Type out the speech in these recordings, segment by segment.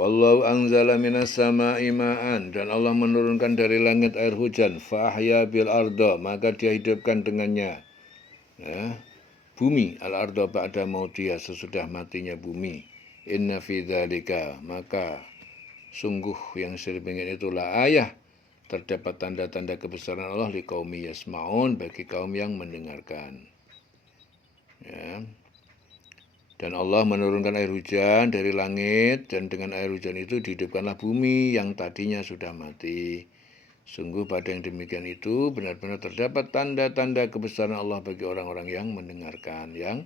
Wallahu anzala minas sama'i ma'an, dan Allah menurunkan dari langit air hujan, fa ahya bil arda, maka dia hidupkan dengannya, ya, bumi, al arda ba'da mautiha, sesudah matinya bumi. Inna fi dzalika, maka sungguh yang sedemikian itulah ayah, terdapat tanda-tanda kebesaran Allah liqaumi yasma'un, bagi kaum yang mendengarkan. Ya. Dan Allah menurunkan air hujan dari langit, dan dengan air hujan itu dihidupkanlah bumi yang tadinya sudah mati. Sungguh pada yang demikian itu benar-benar terdapat tanda-tanda kebesaran Allah bagi orang-orang yang mendengarkan, yang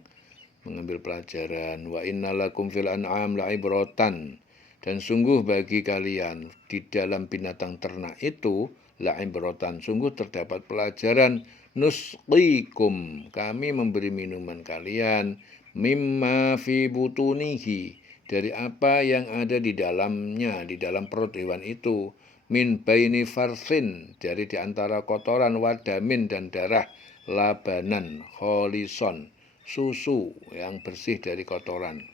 mengambil pelajaran. Wa innalakum fil an'am la'ibratan, dan sungguh bagi kalian di dalam binatang ternak itu la'ibratan, sungguh terdapat pelajaran. Nusqikum, kami memberi minuman kalian, mimma fi butunihi, dari apa yang ada di dalamnya, di dalam perut hewan itu, min baini farsin, dari diantara kotoran, wadamin, dan darah, labanan kholison, susu yang bersih dari kotoran,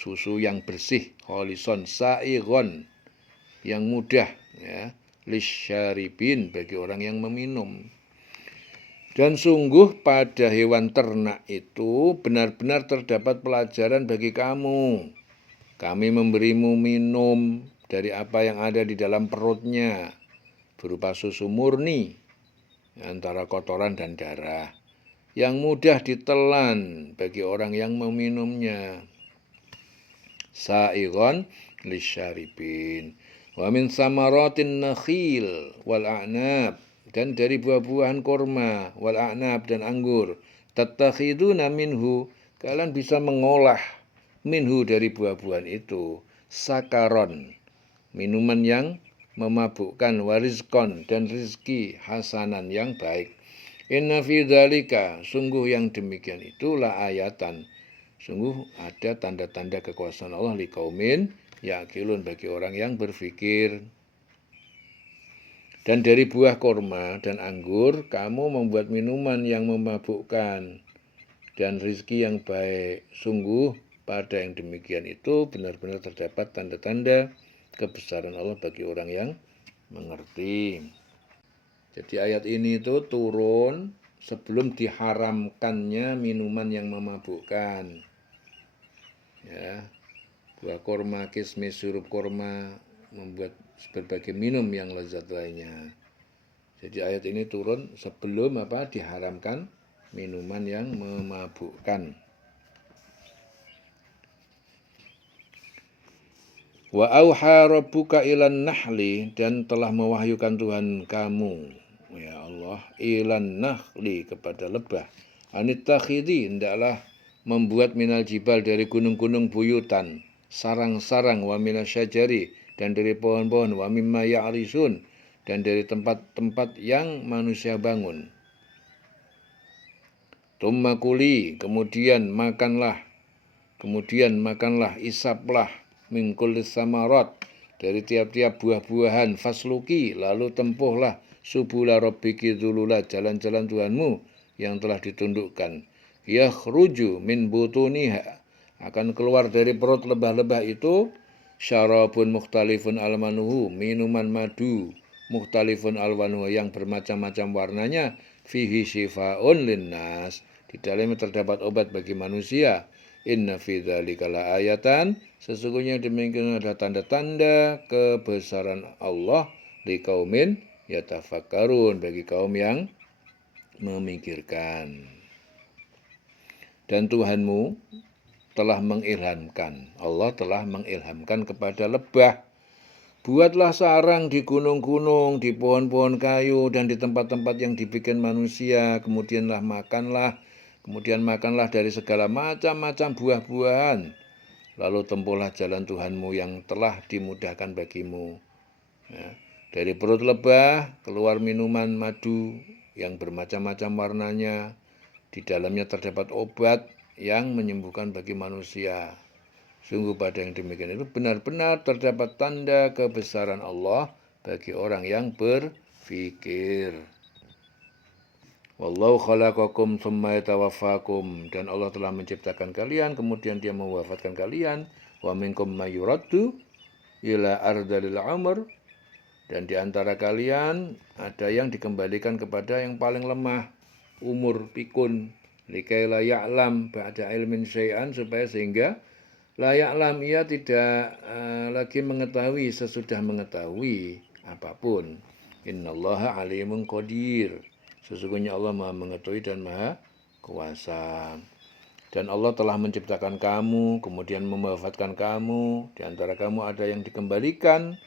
susu yang bersih, kholison, sa'igon, yang mudah, ya, lisyaribin, bagi orang yang meminum. Dan sungguh pada hewan ternak itu benar-benar terdapat pelajaran bagi kamu. Kami memberimu minum dari apa yang ada di dalam perutnya, berupa susu murni antara kotoran dan darah, yang mudah ditelan bagi orang yang meminumnya. Sa'igon lisyaribin. Wa min samaratin nakhil wal a'nab, dan dari buah-buahan kurma, wal a'nab, dan anggur, tattakhiduna minhu, kalian bisa mengolah, minhu, dari buah-buahan itu, sakaron, minuman yang memabukkan, warizkon, dan rizki hasanan, yang baik. Inna fi dzalika, sungguh yang demikian itulah ayatan, sungguh ada tanda-tanda kekuasaan Allah liqaumin yaqilun, bagi orang yang berfikir. Dan dari buah kurma dan anggur kamu membuat minuman yang memabukkan dan rizki yang baik. Sungguh pada yang demikian itu benar-benar terdapat tanda-tanda kebesaran Allah bagi orang yang mengerti. Jadi ayat ini itu turun sebelum diharamkannya minuman yang memabukkan. Ya, buah kurma, kismis, sirup kurma, membuat berbagai minum yang lezat lainnya. Jadi ayat ini turun sebelum diharamkan minuman yang memabukkan. Wa auha rabbuka ilan nahli, dan telah mewahyukan Tuhan kamu, ya Allah, ilan nahli, kepada lebah, anittakhidhi, hendaklah membuat minal jibal, dari gunung-gunung, buyutan, sarang-sarang, wa minasyajari, dan dari pohon-pohon, wa mimma ya'risun, dan dari tempat-tempat yang manusia bangun. Tumma kuli, kemudian makanlah, isaplah, min kulli samarat, dari tiap-tiap buah-buahan, fasluki, lalu tempuhlah, subula rabbiki dzulula, jalan-jalan Tuhanmu yang telah ditundukkan, yakhruju min butuniha, akan keluar dari perut lebah-lebah itu, syarabun mukhtalifun almanuhu, minuman madu, mukhtalifun alwanuhu, yang bermacam-macam warnanya, fihi syifaun linnas, di dalamnya terdapat obat bagi manusia. Inna fi dzalika laayatan, sesungguhnya demikian ada tanda-tanda kebesaran Allah liqaumin yatafakkarun, bagi kaum yang memikirkan. Dan Tuhanmu telah mengilhamkan, Allah telah mengilhamkan kepada lebah, buatlah sarang di gunung-gunung, di pohon-pohon kayu, dan di tempat-tempat yang dibikin manusia, kemudian makanlah dari segala macam-macam buah-buahan, lalu tempuhlah jalan Tuhanmu yang telah dimudahkan bagimu. Ya, dari perut lebah keluar minuman madu yang bermacam-macam warnanya, di dalamnya terdapat obat yang menyembuhkan bagi manusia. Sungguh pada yang demikian itu benar-benar terdapat tanda kebesaran Allah bagi orang yang berfikir. Wallahu khalaqakum tsumma yatawaffakum, dan Allah telah menciptakan kalian kemudian dia mewafatkan kalian. Wa minkum may yuraddu ila ardalil umr, dan di antara kalian ada yang dikembalikan kepada yang paling lemah umur, pikun, likai la ya'lam ba'da ilmin syai'an, supaya sehingga la ya'lam, ia tidak lagi mengetahui sesudah mengetahui apapun. Innallaha alimun qadir, sesungguhnya Allah Maha mengetahui dan Maha kuasa. Dan Allah telah menciptakan kamu, kemudian mewafatkan kamu. Di antara kamu ada yang dikembalikan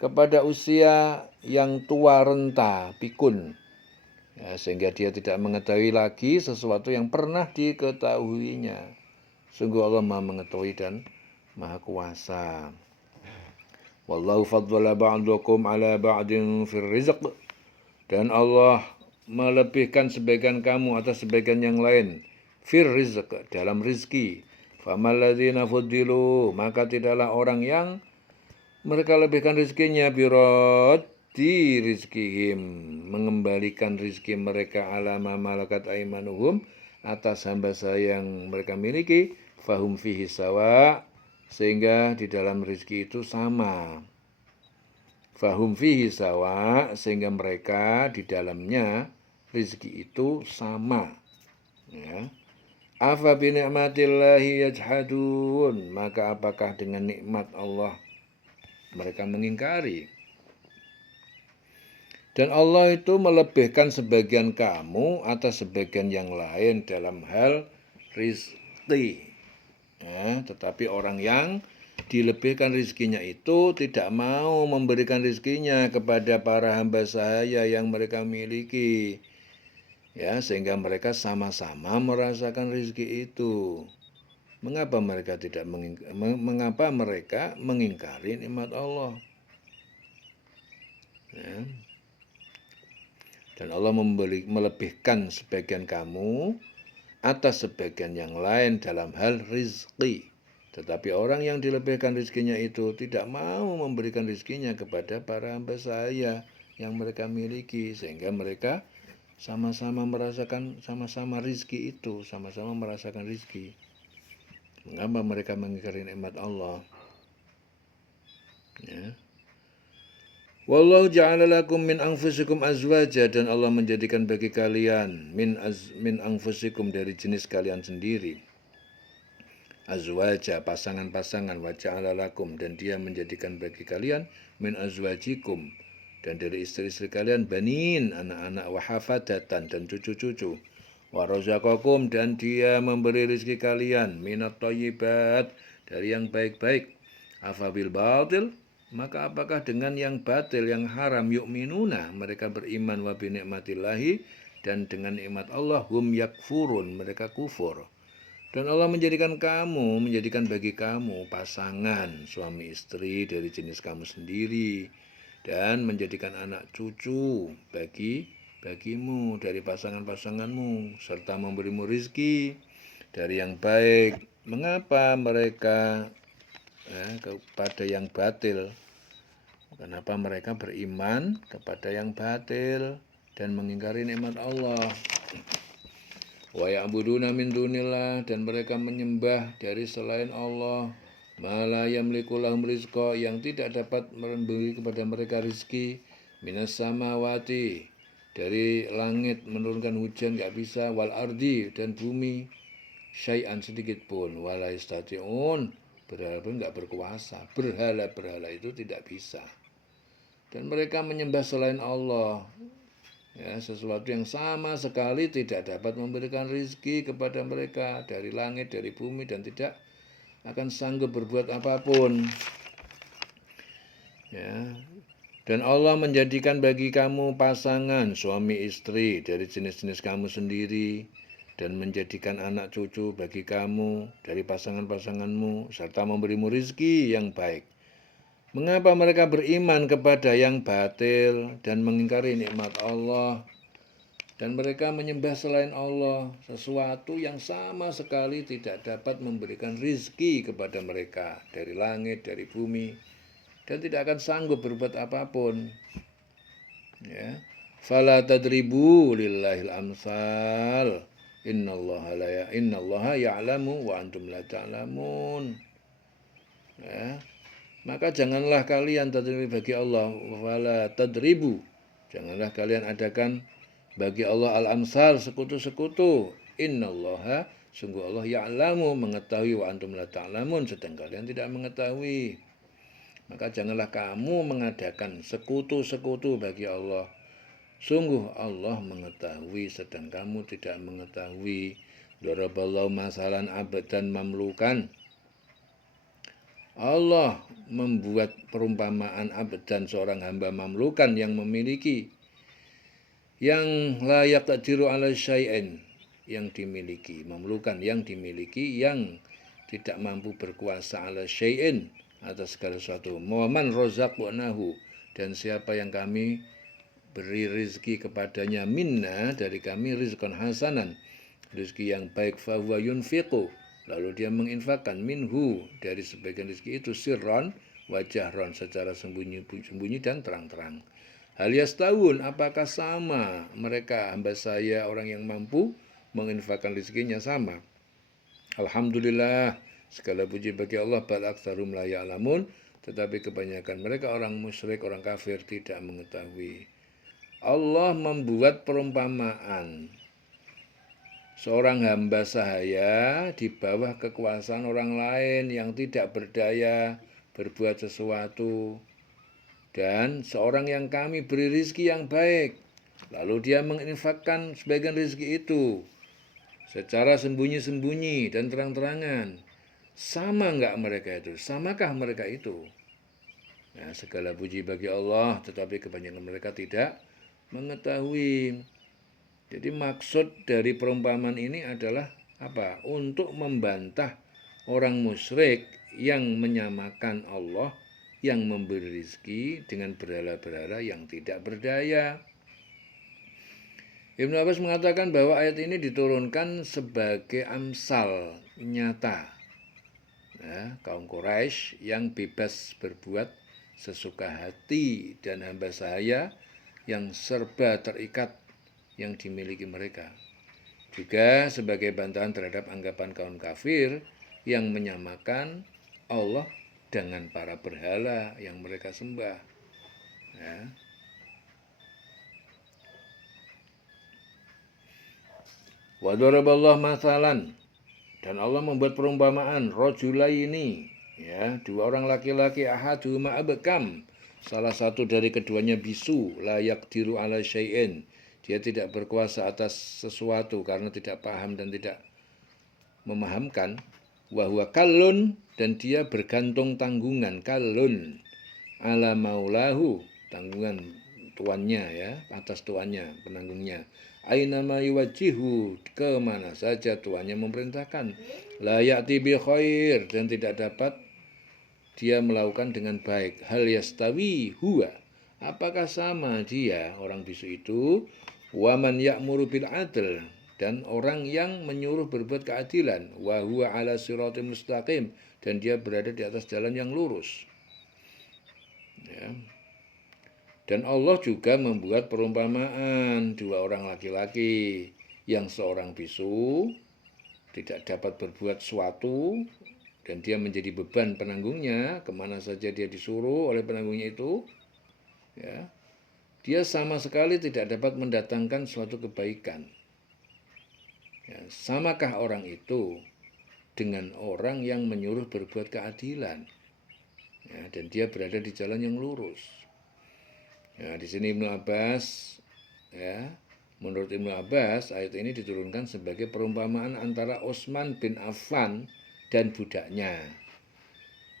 kepada usia yang tua renta, pikun, ya, sehingga dia tidak mengetahui lagi sesuatu yang pernah diketahuinya. Sungguh Allah Maha mengetahui dan Maha kuasa. Wallahu faddala ba'dakum ala ba'din fir rizq, dan Allah melebihkan sebagian kamu atas sebagian yang lain fir rizq, dalam rizki. Famal ladzina fuddilu, maka tidaklah orang yang mereka lebihkan rizkinya birot di rizkihim, mengembalikan rizki mereka ala ma malakat aimanuhum, atas hamba saya yang mereka miliki, fahum fihi sawa, sehingga di dalam rizki itu sama. Fahum fihi sawa, sehingga mereka di dalamnya rizki itu sama. Ya. Afa bi ni'matillahi yajhadun, maka apakah dengan nikmat Allah mereka mengingkari? Dan Allah itu melebihkan sebagian kamu atas sebagian yang lain dalam hal rizki. Ya, tetapi orang yang dilebihkan rizkinya itu tidak mau memberikan rizkinya kepada para hamba saya yang mereka miliki. Ya, sehingga mereka sama-sama merasakan rizki itu. Mengapa mereka mengingkari nikmat Allah? Ya. Dan Allah melebihkan sebagian kamu atas sebagian yang lain dalam hal rizki. Tetapi orang yang dilebihkan rizkinya itu tidak mau memberikan rizkinya kepada para hamba saya yang mereka miliki, sehingga mereka sama-sama merasakan rizki itu, sama-sama merasakan rizki. Mengapa mereka mengingkari nikmat Allah? Ya. Wallahu ja'ala lakum min anfusikum azwaja, dan Allah menjadikan bagi kalian min anfusikum, dari jenis kalian sendiri, azwaja, pasangan-pasangan, wa ja'ala lakum, dan dia menjadikan bagi kalian min azwajikum, dan dari istri-istri kalian, banin, anak-anak, wa hafadatan, dan cucu-cucu, wa razaqakum, dan dia memberi rezeki kalian minat thayyibat, dari yang baik-baik. Afabil batil, maka apakah dengan yang batil, yang haram, yu'minuna, mereka beriman, wa bi ni'matillahi, dan dengan nikmat Allah, hum yakfurun, mereka kufur. Dan Allah menjadikan bagi kamu pasangan suami istri dari jenis kamu sendiri, dan menjadikan anak cucu bagimu dari pasangan-pasanganmu, serta memberimu rizki dari yang baik. Mengapa mereka kepada yang batil? Kenapa mereka beriman kepada yang batil dan mengingkari nikmat Allah? Wa ya'buduna min dunillah, dan mereka menyembah dari selain Allah, ma la yamliku lahum rizqa, yang tidak dapat memberi kepada mereka rizki, minas samawati, dari langit menurunkan hujan enggak bisa, wal ardi, dan bumi, syai'an, sedikit pun, wala yastati'un, berhala pun enggak berkuasa, berhala itu tidak bisa. Dan mereka menyembah selain Allah, ya, sesuatu yang sama sekali tidak dapat memberikan rizki kepada mereka dari langit, dari bumi, dan tidak akan sanggup berbuat apapun. Ya. Dan Allah menjadikan bagi kamu pasangan suami istri dari jenis-jenis kamu sendiri, dan menjadikan anak cucu bagi kamu dari pasangan-pasanganmu, serta memberimu rizki yang baik. Mengapa mereka beriman kepada yang batil dan mengingkari nikmat Allah, dan mereka menyembah selain Allah, sesuatu yang sama sekali tidak dapat memberikan rizki kepada mereka dari langit, dari bumi, dan tidak akan sanggup berbuat apapun. Ya. Fala tadribu lillahil amsal. Innallaha ya'lamu wa antum la ta'lamun. Ya. Maka janganlah kalian tadribu bagi Allah, fala tadribu. Janganlah kalian adakan bagi Allah al-amsal, sekutu-sekutu. Innallaha, sungguh Allah ya'lamu, mengetahui, wa antum la ta'lamun, sedang kalian tidak mengetahui. Maka janganlah kamu mengadakan sekutu-sekutu bagi Allah. Sungguh Allah mengetahui, sedang kamu tidak mengetahui. Daraballahu masalan abdan mamlukan. Allah membuat perumpamaan abdan, seorang hamba mamlukan yang memiliki, yang layak taqdiru ala syai'in, yang dimiliki, mamlukan yang dimiliki, yang tidak mampu berkuasa ala syai'in, atas segala sesuatu. Muhammad rozaqnahu, dan siapa yang kami beri rizki kepadanya, minna, dari kami, rizqan hasanan, rizki yang baik, fahuwa yunfiqu, lalu dia menginfakkan, minhu, dari sebagian rizki itu, sirron wa jahron, secara sembunyi dan terang-terang. Hal yastawun, apakah sama mereka, hamba saya, orang yang mampu menginfakkan rizkinya, sama? Alhamdulillah, segala puji bagi Allah, bal aktsarum la ya'lamun, tetapi kebanyakan mereka, orang musyrik, orang kafir, tidak mengetahui. Allah membuat perumpamaan seorang hamba sahaya di bawah kekuasaan orang lain yang tidak berdaya berbuat sesuatu, dan seorang yang kami beri rizki yang baik, lalu dia menginfakkan sebagian rizki itu secara sembunyi-sembunyi dan terang-terangan. Sama enggak mereka itu? Samakah mereka itu? Nah, segala puji bagi Allah, tetapi kebanyakan mereka tidak mengetahui. Jadi maksud dari perumpamaan ini adalah apa? Untuk membantah orang musyrik yang menyamakan Allah yang memberi rizki dengan berhala-berhala yang tidak berdaya. Ibnu Abbas mengatakan bahwa ayat ini diturunkan sebagai amsal nyata, ya, kaum Quraisy yang bebas berbuat sesuka hati dan hamba sahaya yang serba terikat yang dimiliki mereka. Juga sebagai bantahan terhadap anggapan kaum kafir yang menyamakan Allah dengan para berhala yang mereka sembah. Ya. Wa daraballahu masalan, dan Allah membuat perumpamaan, rajulaini, ya, dua orang laki-laki, ahaduma abkam, salah satu dari keduanya bisu, la yaqdiru ala syai'in, dia tidak berkuasa atas sesuatu karena tidak paham dan tidak memahamkan. Wa huwa kallun, dan dia bergantung tanggungan, kallun, ala maulahu, tanggungan tuannya, ya, atas tuannya, penanggungnya. Aina ma yuwajjihu, ke mana saja tuannya memerintahkan. La ya'ti bi khair, dan tidak dapat dia melakukan dengan baik. Hal yastawi huwa, apakah sama dia, orang bisu itu, waman ya'muru bil adl, dan orang yang menyuruh berbuat keadilan, wa huwa ala siratim mustaqim, dan dia berada di atas jalan yang lurus. Ya. Dan Allah juga membuat perumpamaan dua orang laki-laki, yang seorang bisu tidak dapat berbuat sesuatu dan dia menjadi beban penanggungnya, kemana saja dia disuruh oleh penanggungnya itu, ya, dia sama sekali tidak dapat mendatangkan suatu kebaikan. Ya, samakah orang itu dengan orang yang menyuruh berbuat keadilan, ya, dan dia berada di jalan yang lurus. Ya, di sini Ibnu Abbas, ya, menurut Ibnu Abbas, ayat ini diturunkan sebagai perumpamaan antara Utsman bin Affan dan budaknya.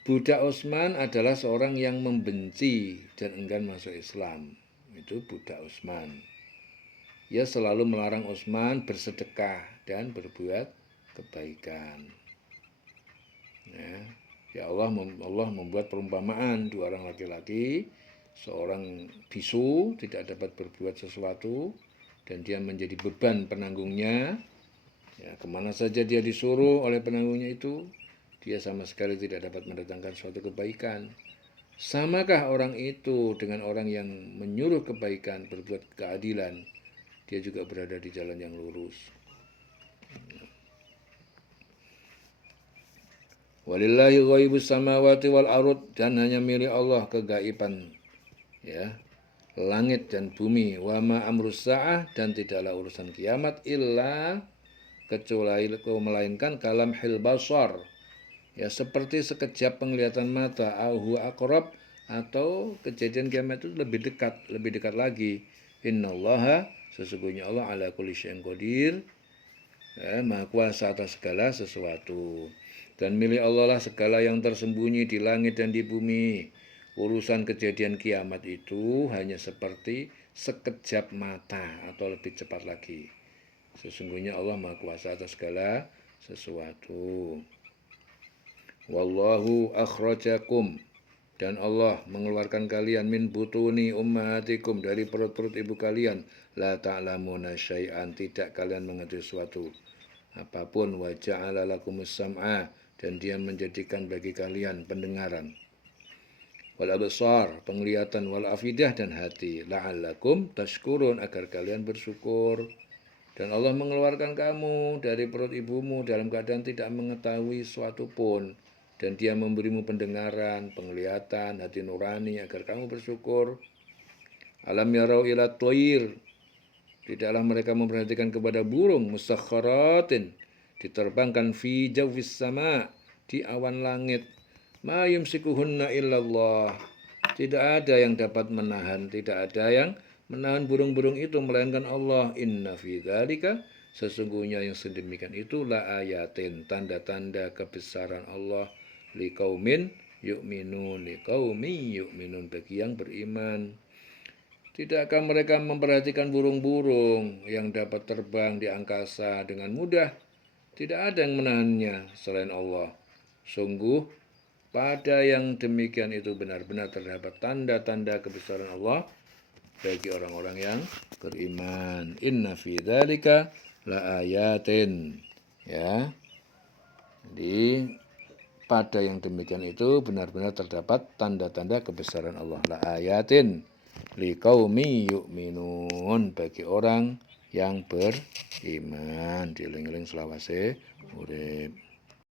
Budak Utsman adalah seorang yang membenci dan enggan masuk Islam. Itu budak Utsman. Ia selalu melarang Utsman bersedekah dan berbuat kebaikan. Ya Allah membuat perumpamaan dua orang laki-laki, seorang bisu tidak dapat berbuat sesuatu dan dia menjadi beban penanggungnya. Ya, kemana saja dia disuruh oleh penanggungnya itu, dia sama sekali tidak dapat mendatangkan suatu kebaikan. Samakah orang itu dengan orang yang menyuruh kebaikan, berbuat keadilan, dia juga berada di jalan yang lurus. Walillahi ghaibus samawati wal ardh, dan hanya milik Allah kegaiban, ya, langit dan bumi. Wa ma amrus sa'ah, dan tidaklah urusan kiamat illa kecuali melainkan kalam hil basar, ya, seperti sekejap penglihatan mata, auhu aqrab, atau kejadian kiamat itu lebih dekat lagi. Innallaha, sesungguhnya Allah ala kulli syai'in qadir, ya, maha kuasa atas segala sesuatu. Dan milik Allah lah segala yang tersembunyi di langit dan di bumi. Urusan kejadian kiamat itu hanya seperti sekejap mata atau lebih cepat lagi. Sesungguhnya Allah maha kuasa atas segala sesuatu. Wallahu akhrajakum, dan Allah mengeluarkan kalian min butuni ummahatikum, dari perut-perut ibu kalian, la ta'lamuna syai'an, tidak kalian mengetahui sesuatu apapun, wa ja'ala lakumus sam'a, dan dia menjadikan bagi kalian pendengaran, wal absar, penglihatan, wal afidah, dan hati, la'allakum tashkurun, agar kalian bersyukur. Dan Allah mengeluarkan kamu dari perut ibumu dalam keadaan tidak mengetahui sesuatu pun, dan dia memberimu pendengaran, penglihatan, hati nurani, agar kamu bersyukur. Alam yarau ila toir, tidaklah mereka memperhatikan kepada burung, musakharatin, diterbangkan fi jawfis sama, di awan langit, ma yumsikuhunna illallah, tidak ada yang dapat menahan, tidak ada yang menahan burung-burung itu melainkan Allah. Inna fi dzalika, sesungguhnya yang sedemikian itu, la ayatin, tanda-tanda kebesaran Allah, liqaumin yu'minun, liqaumi yu'minun, bagi yang beriman. Tidakkah mereka memperhatikan burung-burung yang dapat terbang di angkasa dengan mudah? Tidak ada yang menahannya selain Allah. Sungguh pada yang demikian itu benar-benar terdapat tanda-tanda kebesaran Allah bagi orang-orang yang beriman. Inna fi dzalika la ayatin, ya. Jadi pada yang demikian itu benar-benar terdapat tanda-tanda kebesaran Allah. La ayatin liqaumi yu'minun, bagi orang yang beriman. Dieling-eling selawase urip.